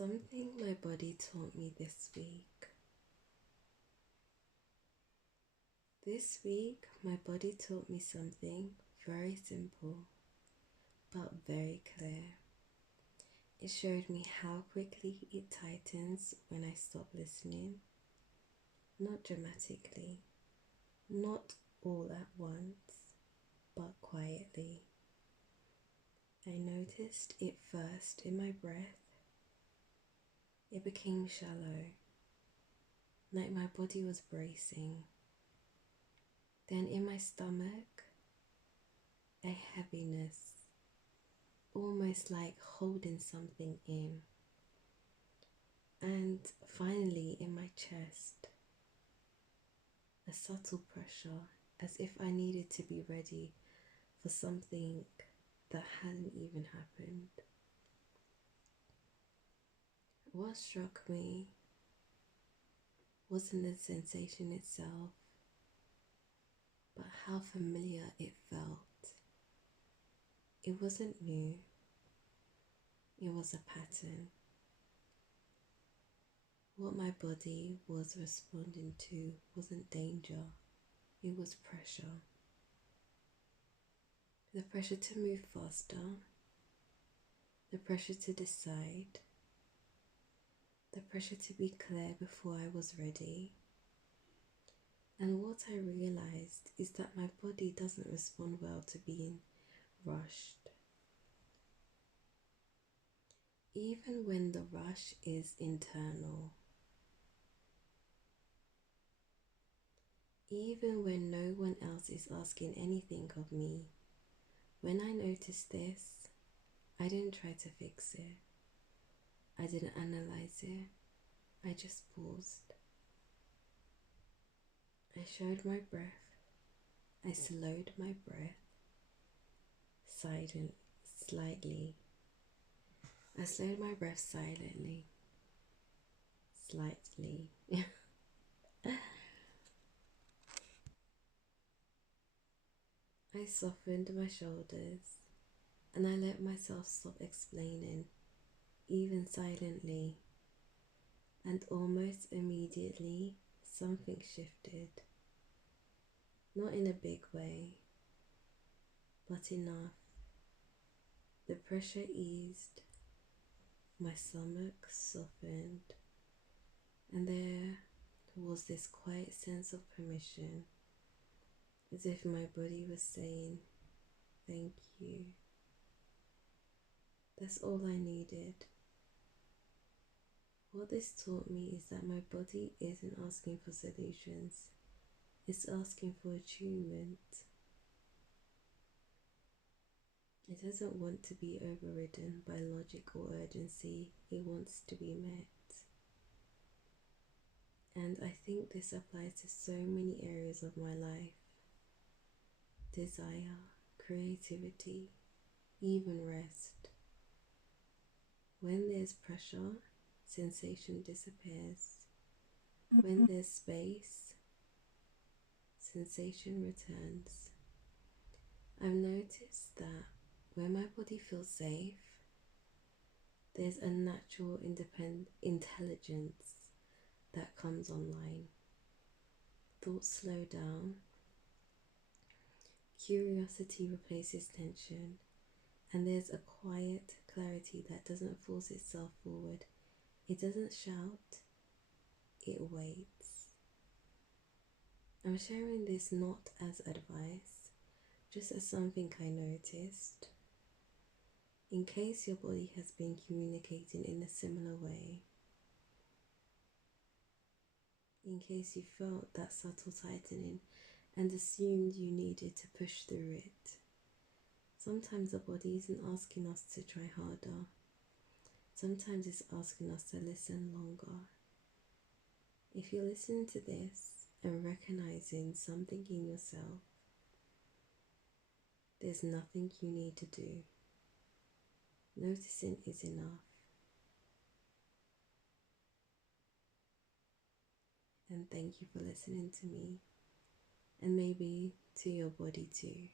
Something my body taught me this week. This week, my body taught me something very simple but very clear. It showed me how quickly it tightens when I stop listening. Not dramatically, not all at once, but quietly. I noticed it first in my breath. It became shallow, like my body was bracing. Then in my stomach, a heaviness, almost like holding something in. And finally in my chest, a subtle pressure, as if I needed to be ready for something that hadn't even happened. What struck me wasn't the sensation itself, but how familiar it felt. It wasn't new, it was a pattern. What my body was responding to wasn't danger, it was pressure. The pressure to move faster, the pressure to decide, the pressure to be clear before I was ready. And what I realized is that my body doesn't respond well to being rushed. Even when the rush is internal. Even when no one else is asking anything of me. When I noticed this, I didn't try to fix it. I didn't analyze it. I just paused. I showed my breath. I slowed my breath. Slightly. I slowed my breath silently. Slightly. I softened my shoulders and I let myself stop explaining, even silently. And almost immediately, something shifted. Not in a big way, but enough. The pressure eased, my stomach softened, and there was this quiet sense of permission, as if my body was saying, "Thank you." That's all I needed. What this taught me is that my body isn't asking for solutions, it's asking for attunement. It doesn't want to be overridden by logic or urgency, it wants to be met. And I think this applies to so many areas of my life: desire, creativity, even rest. When there's pressure, sensation disappears. When there's space, sensation returns. I've noticed that when my body feels safe, there's a natural intelligence that comes online. Thoughts slow down, curiosity replaces tension, and there's a quiet clarity that doesn't force itself forward. It doesn't shout, it waits. I'm sharing this not as advice, just as something I noticed. In case your body has been communicating in a similar way, in case you felt that subtle tightening and assumed you needed to push through it. Sometimes the body isn't asking us to try harder. Sometimes it's asking us to listen longer. If you're listening to this and recognizing something in yourself, there's nothing you need to do. Noticing is enough. And thank you for listening to me, and maybe to your body too.